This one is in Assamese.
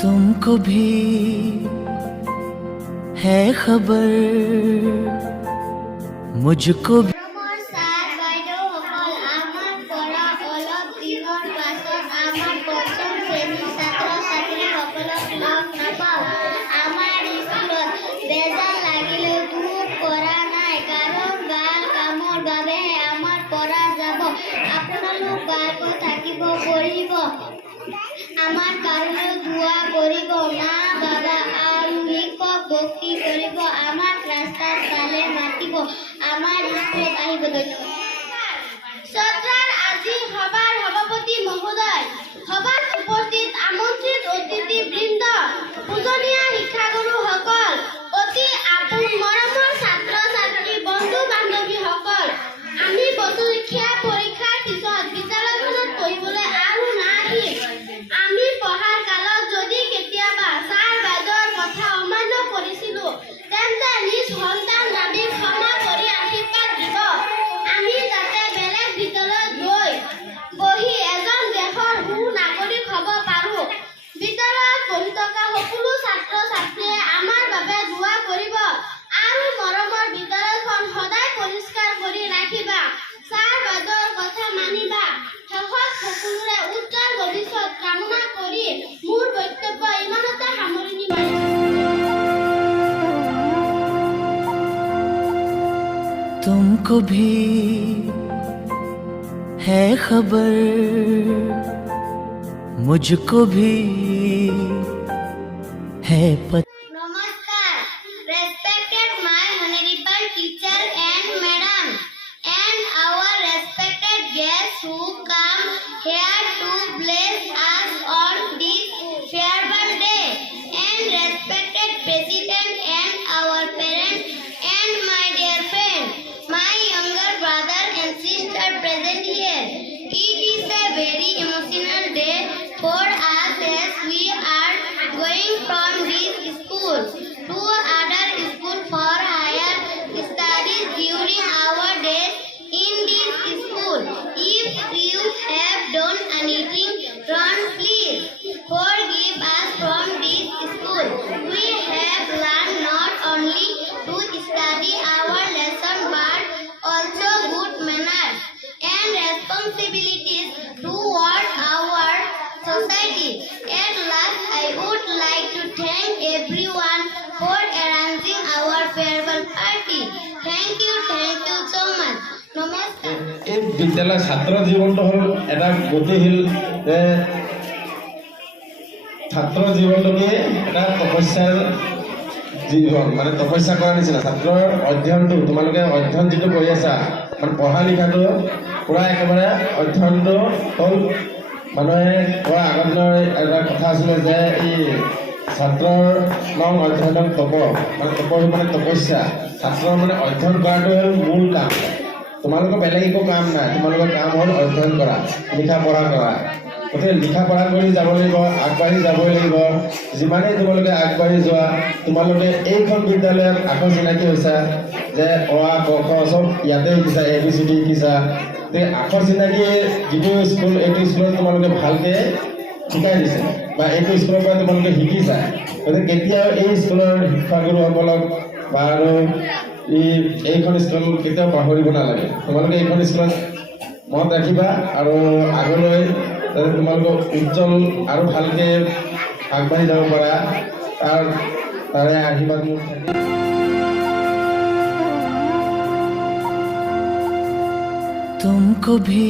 तुमको भी है खबर मुझको भी। নমস্কাৰ বাইদেউসকল, আমাৰ পৰা অলপ দিনৰ পাছত আমাৰ পঞ্চম শ্ৰেণীৰ ছাত্ৰ-ছাত্ৰীসকলক লগ নাপাওঁ। আমাৰ স্কুলত বেজাৰ লাগিলেও দূৰ কৰা নাই, কাৰণ ভাল কামৰ বাবেহে আমাৰ পৰা যাব। আপোনালোক ভালকৈ থাকিব, পঢ়িব, আমাৰ কাৰণে দোৱা কৰিব, মা বাবা আৰু শিক্ষক ভক্তি কৰিব, আমাক ৰাস্তাত পালে মাতিব, আমাৰ স্কুলত আহিব। ধন্যবাদ। শ্ৰদ্ধাৰ আজি সভাৰ সভাপতি মহোদয়, সভাত উপস্থিত আমন্ত্ৰিত অতিথিবৃন্দ, পূজনীয় শিক্ষাগুৰুসকল, অতি আপোন মৰমৰ ছাত্ৰ-ছাত্ৰী, বন্ধু-বান্ধৱীসকল, আমি বছৰেকীয়া পৰীক্ষাৰ পিছত বিদ্যালয়খনত পঢ়িবলৈ আৰু নাহিম। আমি পঢ়াৰ কালত যদি কেতিয়াবা ছাৰ বাইদেউৰ কথা অমান্য কৰিছিলোঁ, তেন্তে নিজ সন্তান ভাবি ক্ষমা কৰি আশীৰ্বাদ দিব। আমি যাতে বেলেগ বিদ্যালয়ত গৈ পঢ়ি এজন দেশৰ সুনাগৰিক হ'ব পাৰোঁ। বিদ্যালয়ত পঢ়ি থকা সকলো ছাত্ৰ-ছাত্ৰীয়ে আমাৰ বাবে দোৱা কৰিব আৰু মৰমৰ বিদ্যালয়খন সদায় পৰিষ্কাৰ কৰি ৰাখিবা। ছাৰ বাইদেউৰ কথা মানিবা। শেষত সকলোৰে উজ্জ্বল ভৱিষ্যত কামনা কৰি মোৰ বক্তব্য ইমানতে সামৰণি মাৰিছোঁ। तुमको भी है खबर मुझको भी है पता। Namaskar, respected my honorable teacher and madam, and our respected guests who come here to bless us on this farewell day, and respected president and our parents and my dear friend, my younger brother and sister present here. It is a very emotional day for us as we are going from this school to other school for higher studies during our days in this school. If you have done anything wrong, please forgive us from this school. We have learned not only to study our lesson but also good manners and responsibilities toward our society. At last, I would like to thank everyone for arranging our farewell party. Thank you so much. Namaskar. এই বিদ্যালয় ছাত্ৰ জীৱনটো হ'ল এটা গতিশীল ছাত্ৰ জীৱনটোকে এটা তপস্যাৰ জীৱন, মানে তপস্যা কৰাৰ নিচিনা। ছাত্ৰৰ অধ্যয়নটো, তোমালোকে অধ্যয়ন যিটো কৰি আছা, মানে পঢ়া লিখাটো পূৰা একেবাৰে অধ্যয়নটো হ'ল, মানুহে কোৱা আগৰ দিনৰ এটা কথা আছিলে যে এই ছাত্ৰৰ নং অধ্যয়ন তপ, মানে তপ মানে তপস্যা। ছাত্ৰৰ মানে অধ্যয়ন কৰাটো হ'ল মূল কাম। তোমালোকৰ বেলেগ একো কাম নাই, তোমালোকৰ কাম হ'ল অধ্যয়ন কৰা, লিখা পঢ়া কৰা। গতিকে লিখা পঢ়া কৰি যাব লাগিব, আগবাঢ়ি যাবই লাগিব। যিমানেই তোমালোকে আগবাঢ়ি যোৱা, তোমালোকে এইখন বিদ্যালয়ত আকৌ চিনাকি হৈছা যে অ আ ক খ চব ইয়াতে শিকিছা, ABCD শিকিছা। গতিকে আখৰ চিনাকি যিটো স্কুল, এইটো স্কুলত তোমালোকে ভালকৈ শিকাই দিছে বা এইটো স্কুলৰ পৰা তোমালোকে শিকিছা। গতিকে কেতিয়াও এই স্কুলৰ শিক্ষাগুৰুসকলক বা আৰু এইখন স্কুল কেতিয়াও পাহৰিব নালাগে। তোমালোকে এইখন স্কুলত মনত ৰাখিবা আৰু আগলৈ যাতে তোমালোকক উজ্জ্বল আৰু ভালকৈ আগবাঢ়ি যাব পাৰা, তাৰে আশীৰ্বাদ মোৰ থাকে। तुमको भी